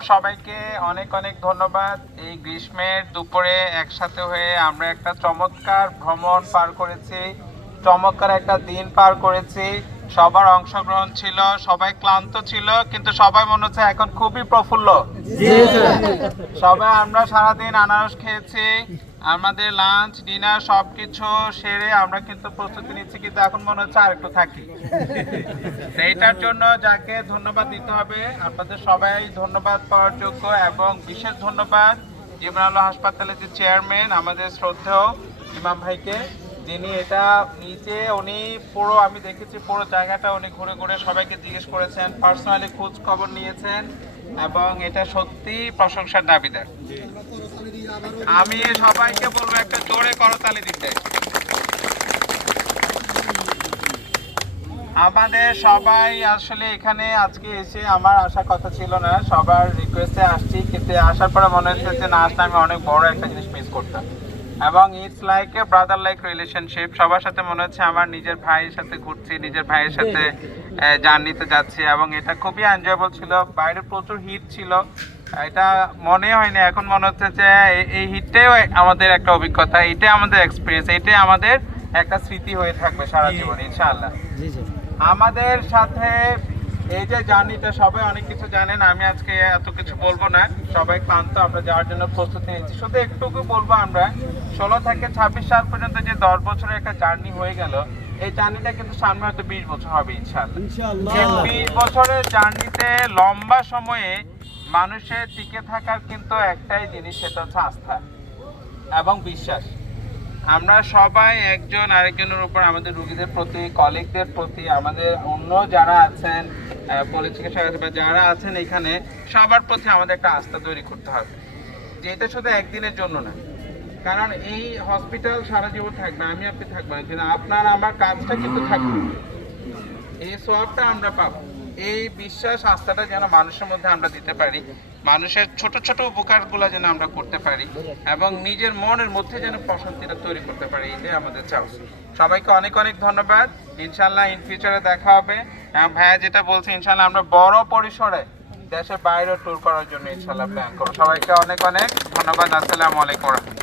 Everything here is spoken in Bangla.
সবাইকে অনেক অনেক ধন্যবাদ। এই গ্রীষ্মের দুপুরে একসাথে হয়ে আমরা একটা চমৎকার ভ্রমণ পার করেছি, চমৎকার একটা দিন পার করেছি। সবার অংশগ্রহণ ছিল, সবাই ক্লান্ত ছিল, কিন্তু সবাই মনে হচ্ছে এখন খুবই প্রফুল্ল। সবাই আমরা সারাদিন আনারস খেয়েছি, আমাদের লাঞ্চ ডিনার সবকিছু সেরে আমরা কিন্তু প্রস্তুতি নিচ্ছি, কিন্তু এখন মনে হচ্ছে আর একটু থাকি। এইটার জন্য যাকে ধন্যবাদ দিতে হবে, আপনাদের সবাই ধন্যবাদ পাওয়ার যোগ্য। এবং বিশেষ ধন্যবাদ ইমরান হাসপাতালের যে চেয়ারম্যান আমাদের শ্রদ্ধেয় ইমাম ভাইকে, যিনি এটা নিজে উনি পুরো, আমি দেখেছি পুরো জায়গাটা উনি ঘুরে ঘুরে সবাইকে জিজ্ঞেস করেছেন, পার্সোনালি খোঁজ খবর নিয়েছেন, এবং এটা সত্যি প্রশংসার দাবিদার। আমি সবাইকে বলবো একটা জোরে করতালি দিতে। আমাদের সবাই আসলে এখানে আজকে এসে আমার আসার কথা ছিল না, সবার রিকোয়েস্টে আসছি, কিন্তু আসার পরে মনে হচ্ছে যে না আসলে আমি অনেক বড় একটা জিনিস মিস করতাম। এবং it's like a brother like relationship. সবার সাথে মনে হচ্ছে আমার নিজের ভাইয়ের সাথে ঘুরছি, নিজের ভাইয়ের সাথে জার্নিতে যাচ্ছি, এবং এটা খুবই এনজয়েবল ছিল। বাইরে প্রচুর হিট ছিল, এটা মনে হয়নি, এখন মনে হচ্ছে যে এই হিটটাই আমাদের একটা অভিজ্ঞতা, এটাই আমাদের এক্সপিরিয়েন্স, এটাই আমাদের একটা স্মৃতি হয়ে থাকবে সারা জীবন ইনশাআল্লাহ। আমাদের সাথে এই যে জার্নিটা, সবাই অনেক কিছু জানেন, আমি আজকে এত কিছু বলবো না, সবাই ক্লান্ত, আমরা যাওয়ার জন্য প্রস্তুতি নিচ্ছি। শুধু একটুকু বলবো, আমরা 16 থেকে 26 সাল পর্যন্ত যে 10 বছরের একটা জার্নি হয়ে গেল, এই জার্নিটা কিন্তু সামনে হয়তো 20 বছর হবে ইনশাআল্লাহ। এই 20 বছরের জার্নিতে লম্বা সময়ে মানুষের টিকে থাকার কিন্তু একটাই জিনিস, সেটা হচ্ছে আস্থা এবং বিশ্বাস। আমরা সবাই একজন আরেকজনের উপর, আমাদের রোগীদের প্রতি, কলিগদের প্রতি, আমাদের অন্য যারা আছেন পরিচিকিৎসক বা যারা আছেন এখানে, সবার প্রতি আমাদের একটা আস্থা তৈরি করতে হবে, যে এটা শুধু একদিনের জন্য না। কারণ এই হসপিটাল সারা জীবন থাকবে, আমি আপনি থাকবো না, কিন্তু আপনার আমার কাজটা কিন্তু থাকবে, এই সোয়াবটা আমরা পাবো। এই বিশ্বাস আস্থাটা যেন মানুষের মধ্যে আমরা দিতে পারি, মানুষের ছোট ছোট উপকারগুলো যেন আমরা করতে পারি, এবং নিজের মনের মধ্যে যেন প্রশান্তিটা তৈরি করতে পারি, এটাই আমাদের চাওয়া। সবাইকে অনেক অনেক ধন্যবাদ। ইনশাল্লাহ ইন ফিউচারে দেখা হবে। ভাইয়া যেটা বলছে, ইনশাল্লাহ আমরা বড় পরিসরে দেশের বাইরে ট্যুর করার জন্য ইনশাল্লাহ প্ল্যান করবো। সবাইকে অনেক অনেক ধন্যবাদ। আসসালামু আলাইকুম।